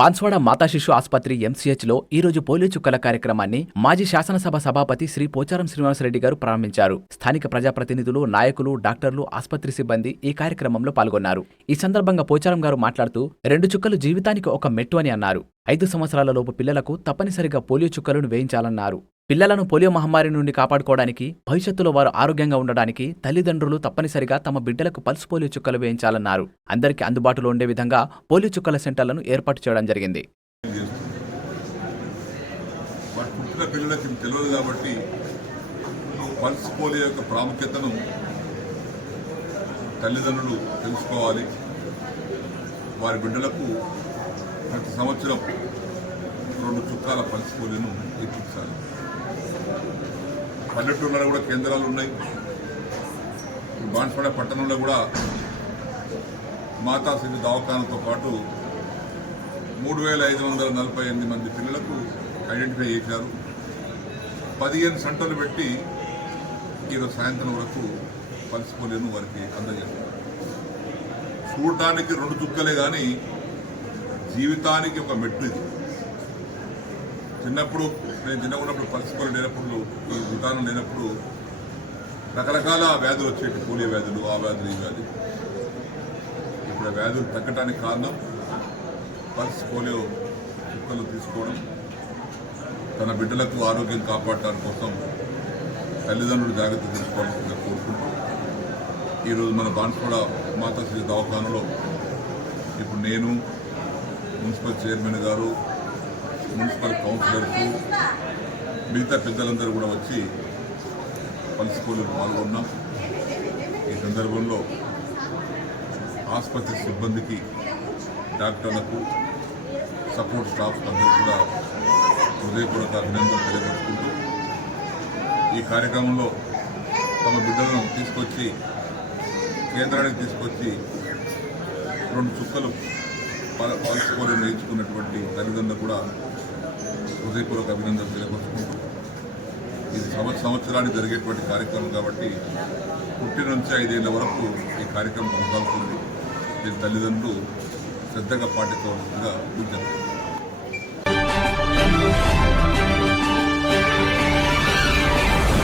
బాన్స్వాడ మాతా శిశు ఆసుపత్రి ఎంసీహెచ్లో ఈరోజు పోలియో చుక్కల కార్యక్రమాన్ని మాజీ శాసనసభ సభాపతి శ్రీ పోచారం శ్రీనివాసరెడ్డి గారు ప్రారంభించారు. స్థానిక ప్రజాప్రతినిధులు, నాయకులు, డాక్టర్లు, ఆసుపత్రి సిబ్బంది ఈ కార్యక్రమంలో పాల్గొన్నారు. ఈ సందర్భంగా పోచారం గారు మాట్లాడుతూ 2 చుక్కలు జీవితానికి ఒక మెట్టు అని అన్నారు. 5 సంవత్సరాల లోపు పిల్లలకు తప్పనిసరిగా పోలియో చుక్కలను వేయించాలన్నారు. పిల్లలను పోలియో మహమ్మారి నుండి కాపాడుకోవడానికి, భవిష్యత్తులో వారు ఆరోగ్యంగా ఉండడానికి తల్లిదండ్రులు తప్పనిసరిగా తమ బిడ్డలకు పల్స్ పోలియో చుక్కలు వేయించాలన్నారు. అందరికీ అందుబాటులో ఉండే విధంగా పోలియో చుక్కల సెంటర్లను ఏర్పాటు చేయడం జరిగింది. పిల్లలకి తెలియదు కాబట్టి పల్స్ పోలియో యొక్క ప్రాముఖ్యతను తల్లిదండ్రులు తెలుసుకోవాలి. వారి బిడ్డలకు ప్రతి సంవత్సరం 2 చుక్కాల పల్స్ పోలియోను ఇప్పించాలి. పల్లెటూళ్ళలో కూడా కేంద్రాలు ఉన్నాయి. బాన్స్వాడ పట్టణంలో కూడా మాతా శిశు దవాఖానతో పాటు 3548 మంది పిల్లలకు ఐడెంటిఫై చేశారు. 15 సెంటర్లు పెట్టి ఈరోజు సాయంత్రం వరకు పల్స్ పోలియోను వారికి అందజేస్తారు. చూడటానికి 2 చుక్కలే కానీ జీవితానికి ఒక మెట్టు ఇది. నేను చిన్నప్పుడు పల్స్ పోలియో లేనప్పుడు, ఈ విధానం లేనప్పుడు రకరకాల వ్యాధులు వచ్చేవి. పోలియో వ్యాధులు, ఆ వ్యాధులు, ఈ వ్యాధి. ఇప్పుడు ఆ వ్యాధులు తగ్గడానికి కారణం పల్స్ పోలియో చుక్కలు తీసుకోవడం. తన బిడ్డలకు ఆరోగ్యం కాపాడటానికి కోసం తల్లిదండ్రులు జాగ్రత్త తీసుకోవాల్సిందిగా కోరుకుంటూ ఈరోజు మన బాన్స్వాడ మాతా శిశు దవాఖానలో ఇప్పుడు నేను, మున్సిపల్ చైర్మన్ గారు, మున్సిపల్ కౌన్సిలర్స్, మిగతా పెద్దలందరూ కూడా వచ్చి పల్స్ పోలియోలో పాల్గొన్నాం. ఈ సందర్భంలో ఆసుపత్రి సిబ్బందికి, డాక్టర్లకు, సపోర్ట్ స్టాఫ్ అందరూ కూడా హృదయపూర్వక అభినందనలు తెలియజేసుకుంటూ ఈ కార్యక్రమంలో తమ బిడ్డలను తీసుకొచ్చి కేంద్రానికి తీసుకొచ్చి 2 చుక్కలు పల్స్ పోలియో నేర్చుకున్నటువంటి తల్లిదండ్రులు కూడా హృదయపూర్వక అభినందనలు తెలియపరుచుకుంటూ ఇది సంవత్సరానికి జరిగేటువంటి కార్యక్రమం కాబట్టి పుట్టిన నుంచి 5 ఏళ్ల వరకు ఈ కార్యక్రమం కొనసాగుతుంది. దీని తల్లిదండ్రులు శ్రద్ధగా పాటించవలసిందిగా విజ్ఞప్తి.